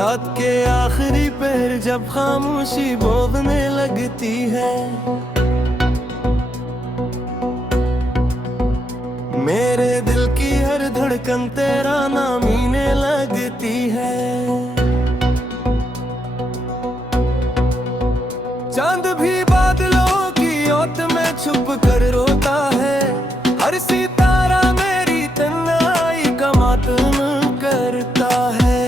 रात के आखिरी पहर जब खामोशी बोलने लगती है, मेरे दिल की हर धड़कन तेरा नाम हीने लगती है। चांद भी बादलों की ओट में छुप कर रोता है, हर सितारा मेरी तन्हाई का मातम करता है।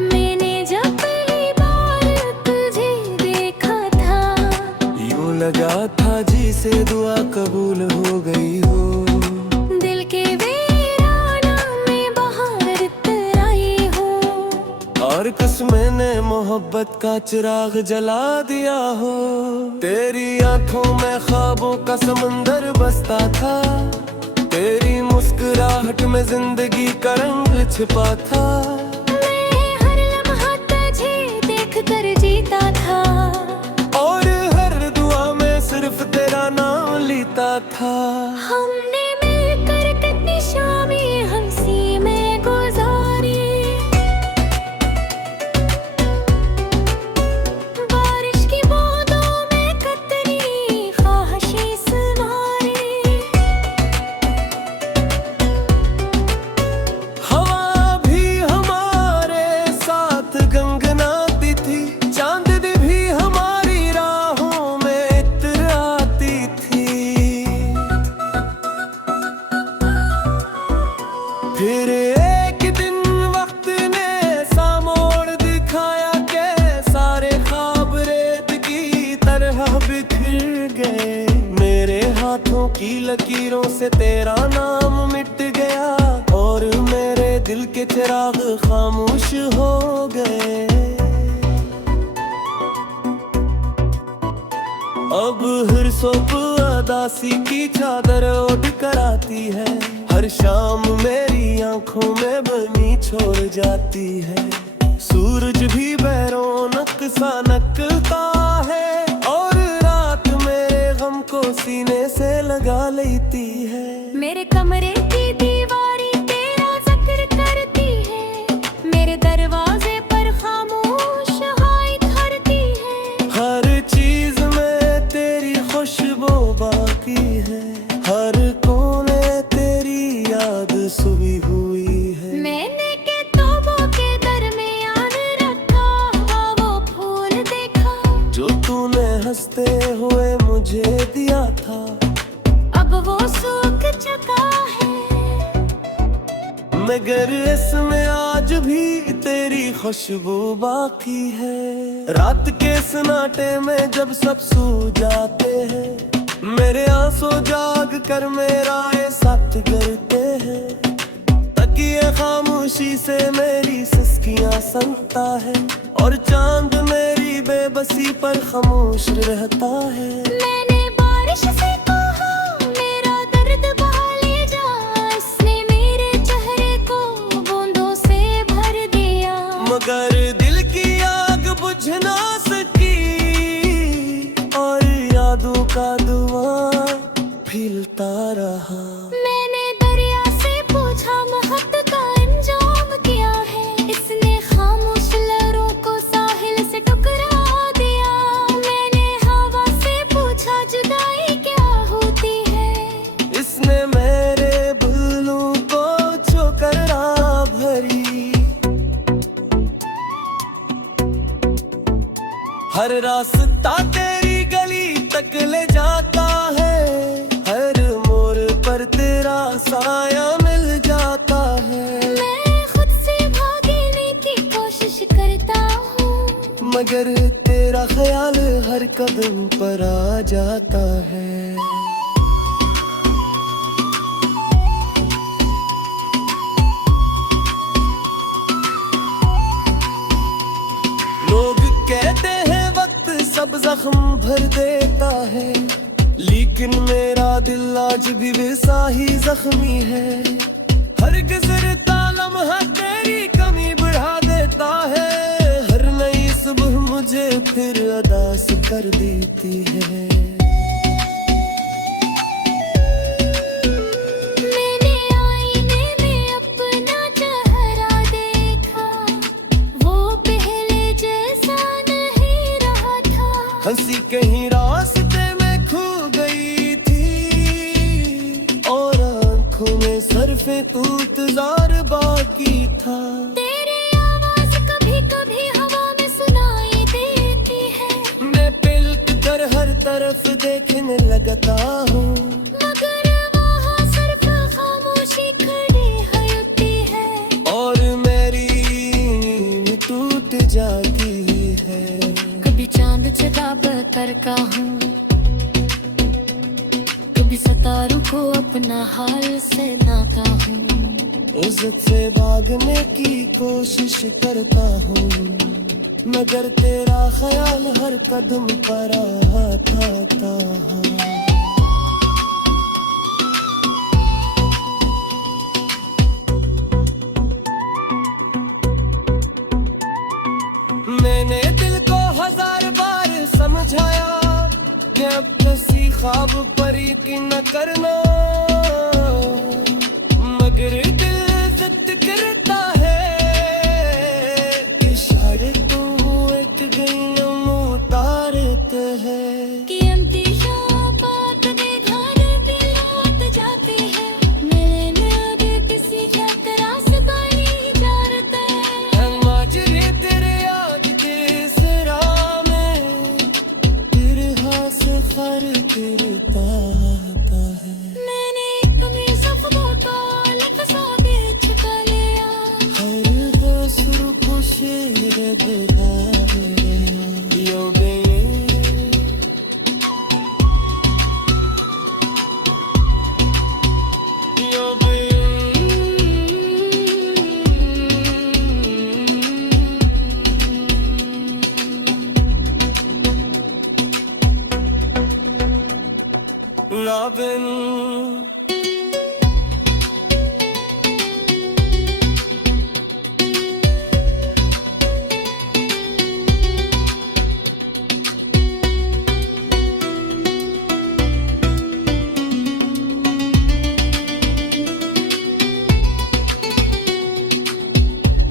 मैंने जब पहली बार तुझे देखा था, यूं लगा था जी से दुआ कबूल हो गई हो। दिल के वीराना में बहार तराई हो, और कस मैंने मोहब्बत का चिराग जला दिया हो। तेरी आंखों में ख्वाबों का समंदर बसता था, तेरी मुस्कुराहट में जिंदगी का रंग छिपा था। मैं हर लम्हा तुझे देख कर जीता था, और हर दुआ में सिर्फ तेरा नाम लेता था। हमने मिलकर कितनी शामें हंसी में गुजारी, बारिश की बूंदों में कतरी ख्वाहिशें संवारी। हवा भी हमारे साथ गंगनाती थी, चांदनी भी हमारी राहों में इतराती थी। फिर एक दिन वक्त ने ऐसा मोड़ दिखाया कि सारे ख्वाब रेत की तरह बिखर गए। मेरे हाथों की लकीरों से तेरा नाम मिट गया, और मेरे दिल के चिराग खामोश हो गए। अब हर सुबह उदासी की चादर ओढ़ कर आती है, हर शाम मेरी आंखों में बनी छोड़ जाती है। सूरज भी बैरोनक सा नकलता है, और रात मेरे गम को सीने से लगा लेती है। मेरे कमरे की दीवारी तेरा जिक्र करती है, मेरे दरवाजे पर खामोश हाय धरती है। हर चीज में तेरी खुशबू बाकी है, हर कोने तेरी याद सुई हुई है। मैंने किताबों के दरमियान रखा हुआ वो फूल देखा, जो तूने हंसते हुए मुझे दिया था, अब वो सूख चुका है। मगर इसमें आज भी तेरी खुशबू बाकी है। रात के सन्नाटे में जब सब सो जाते हैं, मेरे आंसू जाग कर मेरा ये साथ करते हैं। तकिए खामोशी से मेरी सिसकियां सुनता है, और चांद मेरी बेबसी पर खामोश रहता है। मैंने बारिश से कहा मेरा दर्द बहा ले जा, इसने मेरे चेहरे को बूंदों से भर दिया। मगर दिल की आग बुझ ना सकी, और यादों का धुआं फैलता रहा। मैंने दरिया से पूछा महक का अंजाम क्या है, इसने खामोश लहरों को साहिल से टकरा दिया। मैंने हवा से पूछा जुदाई क्या होती है, इसने मेरे भूलों को ठोकरा भरी। हर रास्ता तेरी गली तक ले जाता है, हर मोड़ पर तेरा साया मिल जाता है। मैं खुद से भागने की कोशिश करता हूँ, मगर तेरा ख्याल हर कदम पर आ जाता है। लोग कहते हैं वक्त सब जख्म भर देता है, लेकिन मेरा दिल आज भी वैसा ही जख्मी है। हर गुजरता लम्हा तेरी कमी बढ़ा देता है, हर नई सुबह मुझे फिर अदास कर देती है। मैंने आईने में अपना चेहरा में लगता हूँ, मगर वहाँ सिर्फ खामोशी खड़ी होती है और मेरी नींद टूट जाती है। कभी चांद चिताब करता हूँ, कभी सितारों को अपना हाल से नाता हूँ। इज्जत से भागने की कोशिश करता हूँ, मगर तेरा ख्याल हर कदम पर आता है। मैंने दिल को 1000 बार समझाया कि अब किसी ख्वाब पर यकीन न करना, मगर दिल जिद करता है कि शायद तू एक गम उतारते है। कि अम्ती शाबात में घर पे लौट जाती है, मिलने आगे किसी के रास्ता नहीं जाता है। हम माजरे तेरे याद के सरा में, तेरे हाथ से फर गिरता है। मैंने तुम्हें सपनों का लफ्ज़ा बेच कर लिया, हर बसुर को शेर देता है। यो बेनी, यो Robin,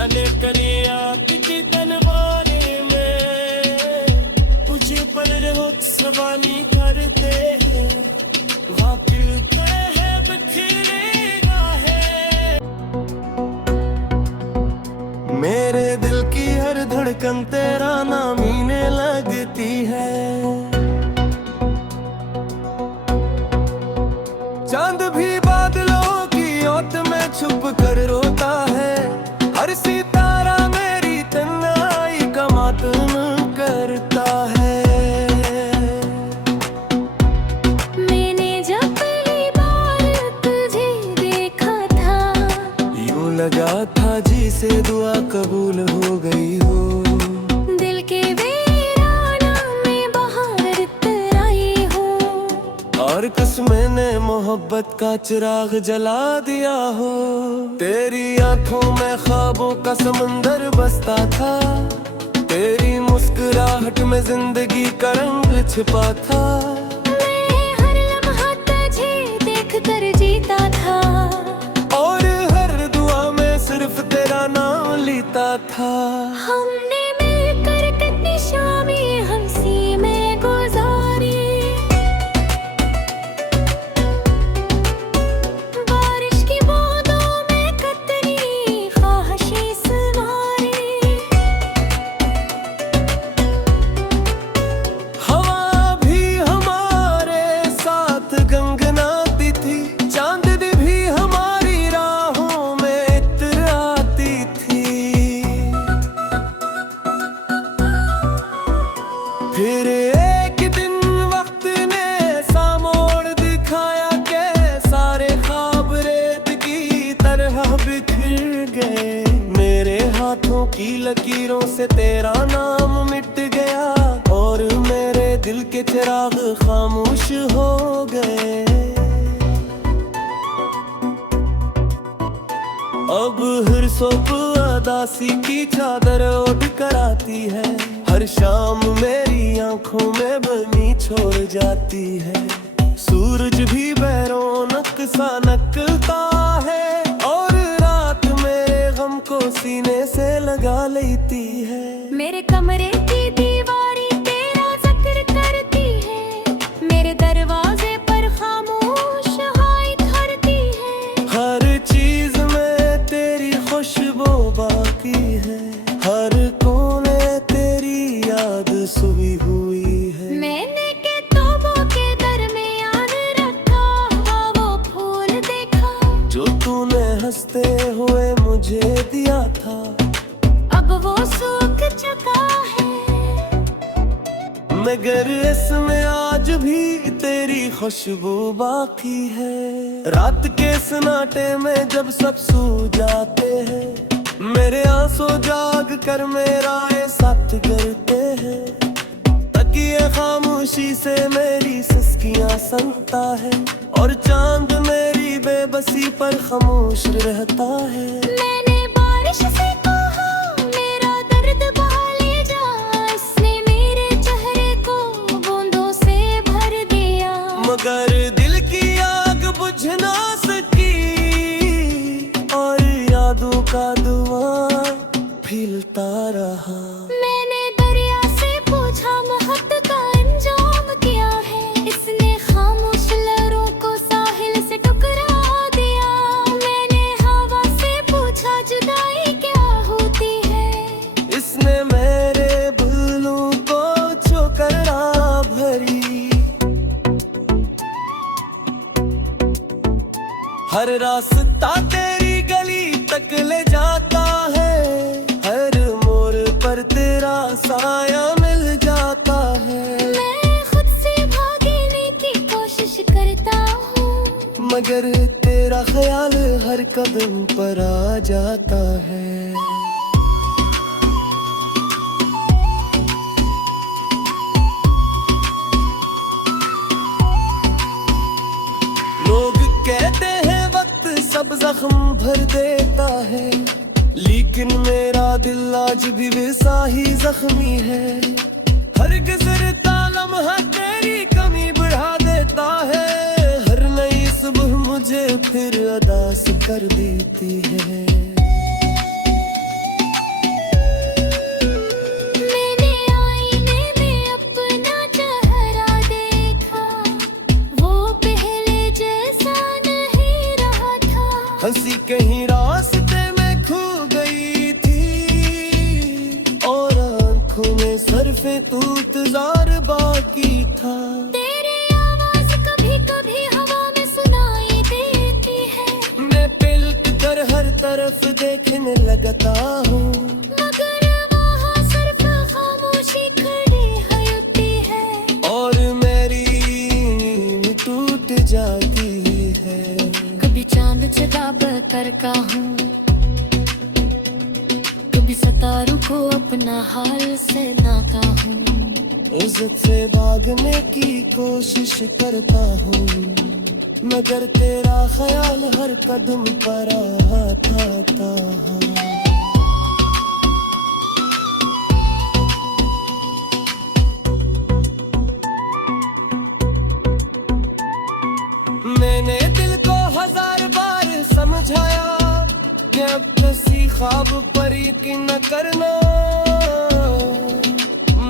अनेक करिया की तनवारे में तुझे पर हो सवाली करते हैं, वापिलते हैं बिखरेगा है। मेरे दिल की हर धड़कन तेरा नाम हीने लगती है। चांद भी बादलों की ओट में छुप कर रोता है, हर सितारा मेरी तन्हाई का मातम करता है। मैंने जब पहली बार तुझे देखा था, यूं लगा था जी से दुआ कबूल हो गई हो। दिल के वीराना में बाहर इतराई हो, और कस मैंने मोहब्बत का चिराग जला दिया हो। तेरी आंखों में ख्वाबों का समंदर बसता था, तेरी मुस्कुराहट में जिंदगी का रंग छिपा था। मैं हर लम्हा तुझे देख कर जीता था, और हर दुआ में सिर्फ तेरा नाम लेता था। हमने मिलकर कितनी शामें हंसी में गुजारी, बारिश की बूंदों में कितनी ख्वाहिशें संवारी। हवा भी हमारे साथ गंगनाती थी, चांदनी भी हमारी राहों में इतराती थी। फिर एक दिन वक्त ने सा मोड़ दिखाया के सारे ख्वाब रेत की तरह बिखर गए। मेरे हाथों की लकीरों से तेरा नाम मिट गया, और मेरे दिल के चिराग खामोश हो गए। अब हर सुबह अदासी की चादर ओढ़ कर आती है, हर शाम मेरी आंखों में बनी छोड़ जाती है। सूरज भी बैरोनक सा नकलता है, और रात मेरे गम को सीने से लगा लेती है। मेरे कमरे की दीवारी तेरा जिक्र करती है, मेरे दरवाजे पर खामोश हाय धरती है। हर चीज में तेरी खुशबू बाकी है, हर कोने तेरी याद सुई हुई है। मैंने के तौबों के दर मगर इसमें आज भी तेरी खुशबू बाकी है। रात के सन्नाटे में जब सब सो जाते हैं, मेरे आंसू जाग कर मेरा ये साथ करते हैं। तकिए खामोशी से मेरी सिसकियां सुनता है, और चांद मेरी बेबसी पर खामोश रहता है। मैंने बारिश से कहा मेरा दर्द बहा ले जा, इसने मेरे चेहरे को बूंदों से भर दिया। मगर दिल की आग बुझ ना सकी, और यादों का धुआं फैलता रहा। मैंने दरिया से पूछा महत का अंजाम क्या है, इसने खामोश लहरों को साहिल से टकरा दिया। मैंने हवा से पूछा जुदाई क्या होती है, इसने मेरे भूलों को ठोकरा भरी। हर रास्ता तेरी गली तक ले जाता है, हर मोड़ पर तेरा साया मिल जाता है। मैं खुद से भागने की कोशिश करता हूँ, मगर तेरा ख्याल हर कदम पर आ जाता है। लोग कहते हैं वक्त सब जख्म भर देता है, लेकिन मेरा दिल आज भी वैसा ही जख्मी है। हर गुजरता लम्हा तेरी कमी बढ़ा देता है, हर नई सुबह मुझे फिर उदास कर देती है। मैंने आईने में अपना चेहरा देखा, वो पहले जैसा नहीं रहा था। हंसी कहीं रास्ते में खो गई थी, और आंखों में सरफे तूत जार बाकी था। तेरी आवाज कभी कभी हवा में सुनाई देती है, मैं पलट कर हर तरफ देखने लगता हूँ, मगर वहाँ सिर्फ खामोशी खड़ी होती है। और मेरी नींद टूट जाती है। कभी चांद जगा करता हूँ, कभी सितारों को अपना हाल से नाता हूँ। इज्जत से भागने की कोशिश करता हूँ, मगर तेरा ख्याल हर कदम पर आता है। मैंने दिल को हजार बार समझाया कि अब किसी ख्वाब पर यकीन न करना,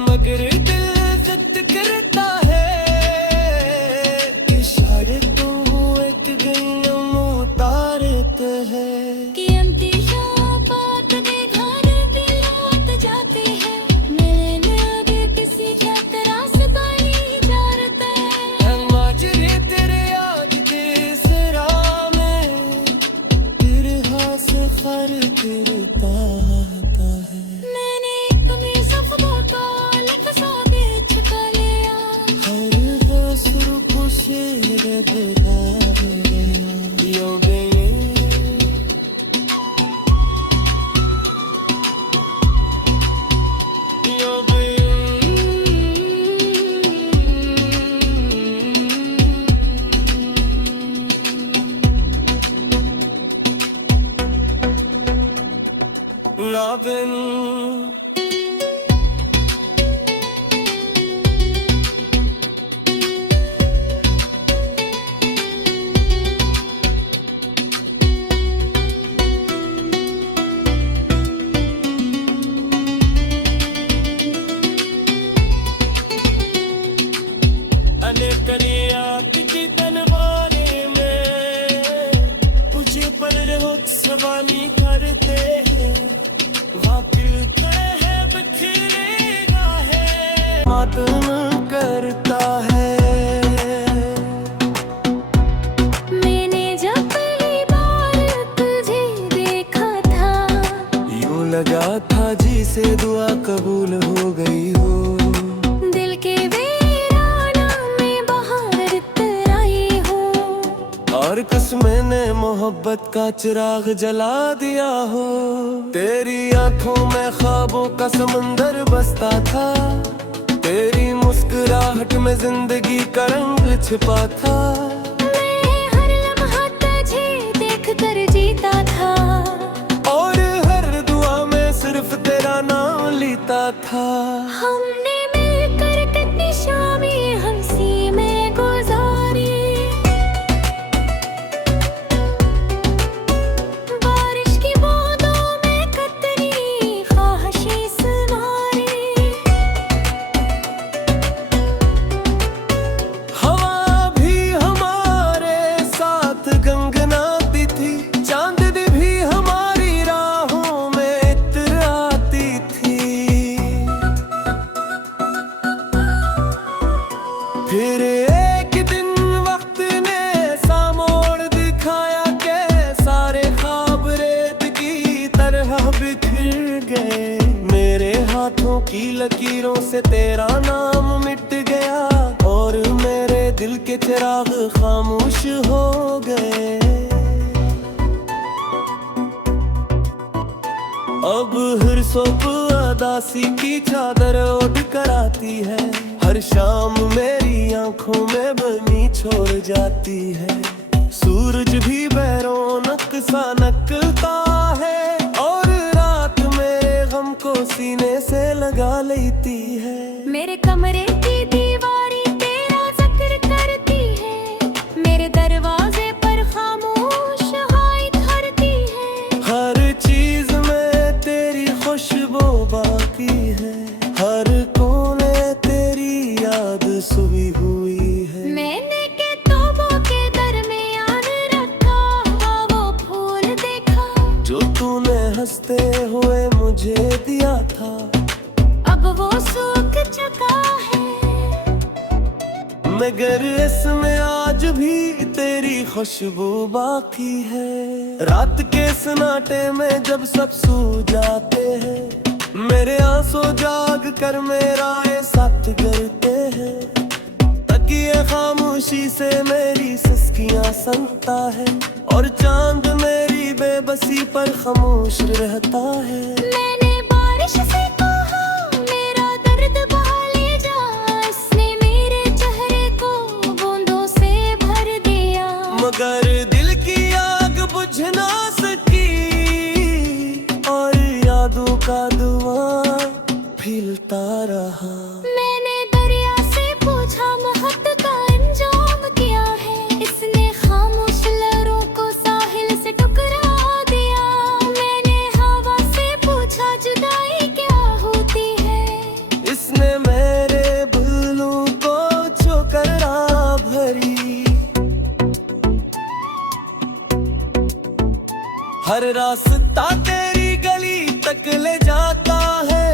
मगर दिल जिद करता है कि शायद तू एक गम उतारते है। कि अम्ती बात में घर भी लौट जाती है, मैंने आगे किसी क्या तरह से पानी जारता है। माजरे तेरे याद के सरा में तेरे हाथ से खर गिरता है। मैंने कभी सपनों का लफ्ज़ा बीच का लिया, हर दूसरों को शेर दिला यो बे यो बे Robin कलिया की तनवाने में मुझे पर रहो सवाली करते हैं, वापिलते हैं बिखरेगा है मातम करता है। मैंने जब पहली बार तुझे देखा था, लगा था जी से दुआ कबूल हो गई हो। दिल के और किस मैंने मोहब्बत का चिराग जला दिया हो। तेरी आंखों में ख्वाबों का समंदर बसता था, तेरी मुस्कुराहट में जिंदगी का रंग छिपा था। मैं हर लम्हा तुझे देख कर जीता था, और हर दुआ में सिर्फ तेरा नाम लेता था। हमने मिलकर कितनी शामें हंसी में गुजारी, बारिश की बूंदों में कतरी ख्वाहिशें संवारी। हवा भी हमारे साथ गंगनाती थी, चांदनी भी हमारी राहों में इतराती थी। फिर एक दिन वक्त ने ऐसा मोड़ दिखाया कि सारे ख्वाब रेत की तरह बिखर गए। मेरे हाथों की लकीरों से तेरा नाम मिट गया, और मेरे दिल के चिराग खामोश हो गए। अब हर सुबह उदासी की चादर ओढ़ कर आती है, हर शाम मेरी आंखों में बनी छोड़ जाती है। सूरज भी बैरोनक सा निकलता है, और रात मेरे गम को सीने से लगा लेती है। मेरे कमरे की दीवारी तेरा जिक्र करती है, मेरे दरवाजे पर खामोश हाय धरती है। हर चीज में तेरी खुशबू बाकी है, हर कोने तेरी याद सुई हुई है। मैंने किताबों के दरमियान रखा हुआ वो फूल देखा, जो तूने हंसते हुए मुझे दिया था, अब वो सूख चुका है। मगर इसमें आज भी तेरी खुशबू बाकी है। रात के सन्नाटे में जब सब सो जाते हैं, मेरे आंसू जाग कर मेरा ये साथ करते हैं। तकिए खामोशी से मेरी सिसकियां सुनता है, और चांद मेरी बेबसी पर खामोश रहता है। मैंने बारिश से कहा मेरा दर्द बहा ले जा, इसने मेरे चेहरे को बूंदों से भर दिया। मगर दिल की आग बुझ ना सकी, और यादों का धुआं फैलता रहा। मैंने दरिया से पूछा महक का अंजाम क्या है, इसने खामोश लहरों को साहिल से टकरा दिया। मैंने हवा से पूछा जुदाई क्या होती है, इसने मेरे भूलों को ठोकरा भरी। हर रास्ता तेरी गली तक ले जाता है,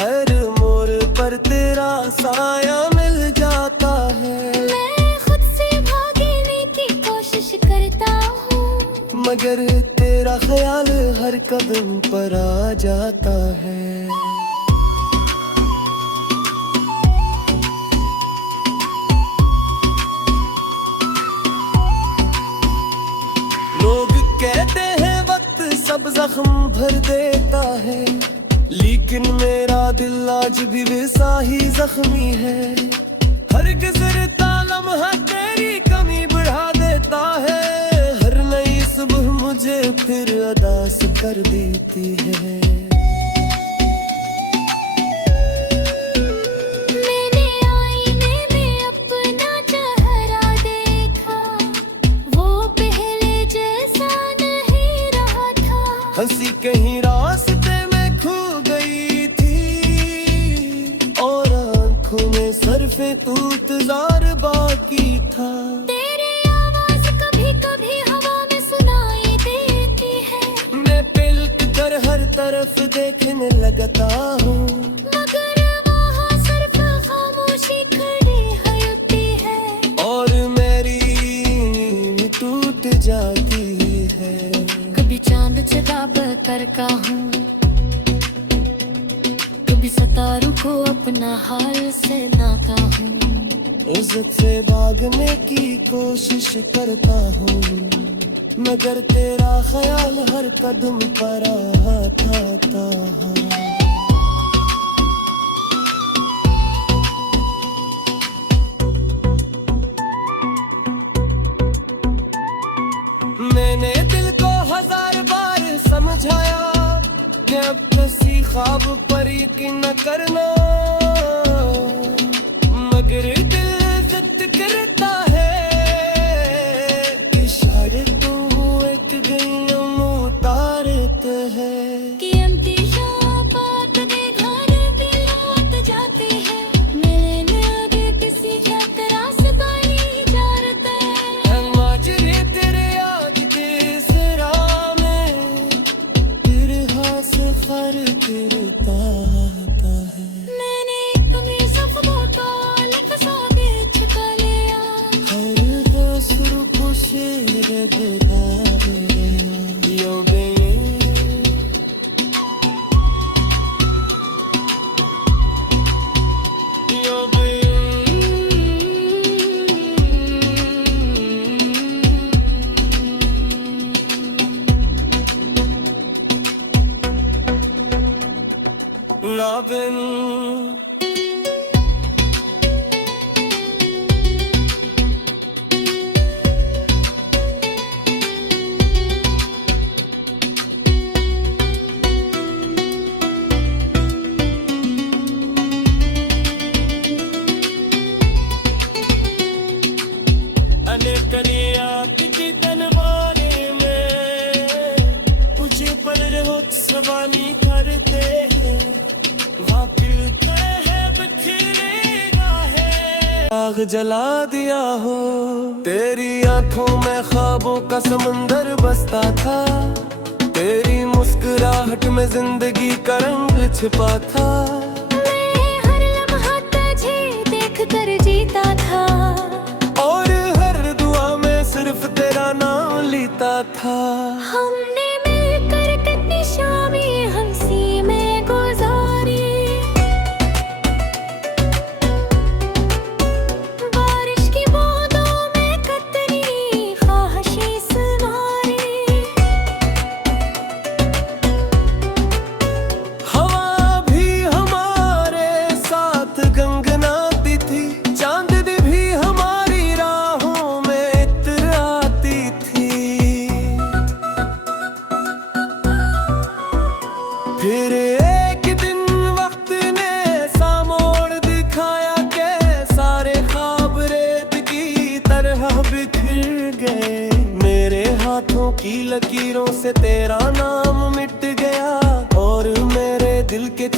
हर मोड़ पर तेरा साया मिल जाता है। मैं खुद से भागने की कोशिश करता हूँ, मगर तेरा ख्याल हर कदम पर आ जाता है। लोग कहते हैं वक्त सब जख्म भर देता है, लेकिन मेरा दिल आज भी वैसा ही जख्मी है। हर गुजरता लम्हा तेरी कमी बढ़ा देता है, हर नई सुबह मुझे फिर उदास कर देती है। मैंने आईने में अपना चेहरा देखा, वो पहले जैसा नहीं रहा था। हंसी कहीं रास्ते में खो गई थी, और आंखों में सरफे इंतजार बाकी था। तेरी आवाज कभी कभी हवा में सुनाई देती है, मैं पलट कर हर तरफ देखने लगता हूँ, मगर वहाँ सिर्फ खामोशी खड़ी होती है। और मेरी नींद टूट जाती है। कभी चांद जवाब करता हूँ, कभी सितारों को अपना हाल से नाता हूँ। इज्जत से भागने की कोशिश करता हूँ, मगर तेरा ख्याल हर कदम पर आता है। मैंने दिल को 1000 बार समझाया कि अब किसी ख्वाब पर यकीन न करना, मगर दिल जिद करता है कि शायद तू एक दिन उतारते है कि empty shop आते घर पे लौट जाते हैं, मिलने आगे किसी का रास्ता नहीं जाता है। माजरे तेरे आज के सिरा में तेरे हाथ सफर करता है। मैंने तुम्हें सपनों का लफ्ज़ा बेच कर लिया, हर दोस्त को शेर देता है यो बेन, यो Loving अनेक की तनवारे में मुझे पर हो सवाली करते हैं, आग जला दिया हो। तेरी आंखों में ख्वाबों का समंदर बसता था, तेरी मुस्कुराहट में जिंदगी का रंग छिपा था। मैं हर लम्हा तुझे देख कर जीता था, और हर दुआ में सिर्फ तेरा नाम लेता था। हमने मिलकर कितनी शामें हंसी में गुजारी, बारिश की बूंदों में कतरी ख्वाहिशें सुनारी। हवा भी हमारे साथ गंगनाती थी, चांदनी भी हमारी राहों में इत्र आती थी। फिर एक दिन वक्त ने ऐसा मोड़ दिखाया कि सारे ख्वाब रेत की तरह बिखर गए। मेरे हाथों की लकीरों से तेरा नाम मिट गया और मेरे दिल के